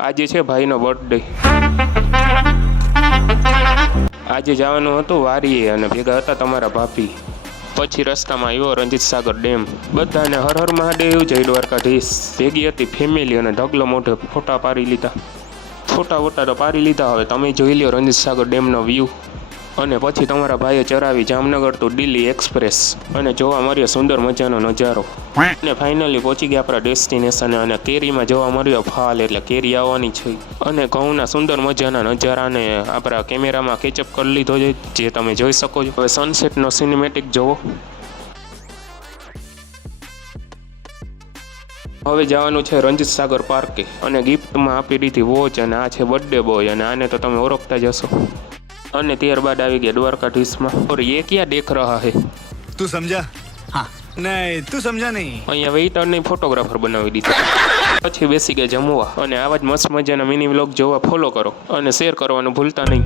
આજે છે ભાઈનો બર્થડે. આજે જવાનું હતું વારીએ અને ભેગા હતા તમારા ભાભી. પછી રસ્તામાં આવ્યો રંજીત સાગર ડેમ. બધાને હર હર મહાદેવ, જય દ્વારકાધીશ. ભેગી હતી ફેમિલી અને ઢગલો મોઢે ફોટા પાડી લીધા. ફોટા તો પાડી લીધા. હવે તમે જોઈ લ્યો રંજીત સાગર ડેમનો વ્યૂ. અને પછી તમારા ભાઈએ ચરાવી જામનગર તો દિલ્હી એક્સપ્રેસ અને જોવા મળ્યો સુંદર મજાનો નજારો. અને ફાઇનલી પહોંચી ગયા આપણા ડેસ્ટિનેશને અને કેરીમાં જોવા મળ્યો ફાલ, એટલે કેરી આવવાની છે. અને ઘઉંના સુંદર મજાના નજારાને આપણા કેમેરામાં કેચઅપ કરી લીધો છે, જે તમે જોઈ શકો છો. હવે સનસેટનો સિનેમેટિક જોવો. હવે જવાનું છે રંજીત સાગર પાર્કે અને ગિફ્ટમાં આપી દીધી વોચ અને આ છે બર્થડે બોય અને આને તો તમે ઓળખતા જશો. અને ત્યારબાદ આવી ગયા દ્વારકાધીશમાં. और ये क्या देख रहा है? તું સમજા? હા. નહીં, તું સમજા નહીં. અહીંયા વેઇટરને ફોટોગ્રાફર બનાવી દીધો. પછી બેસી ગયા જમવા અને આવા જ મસ્ત મજાના મિની વ્લોગ જોવા ફોલો કરો અને શેર કરવાનું ભૂલતા નહીં.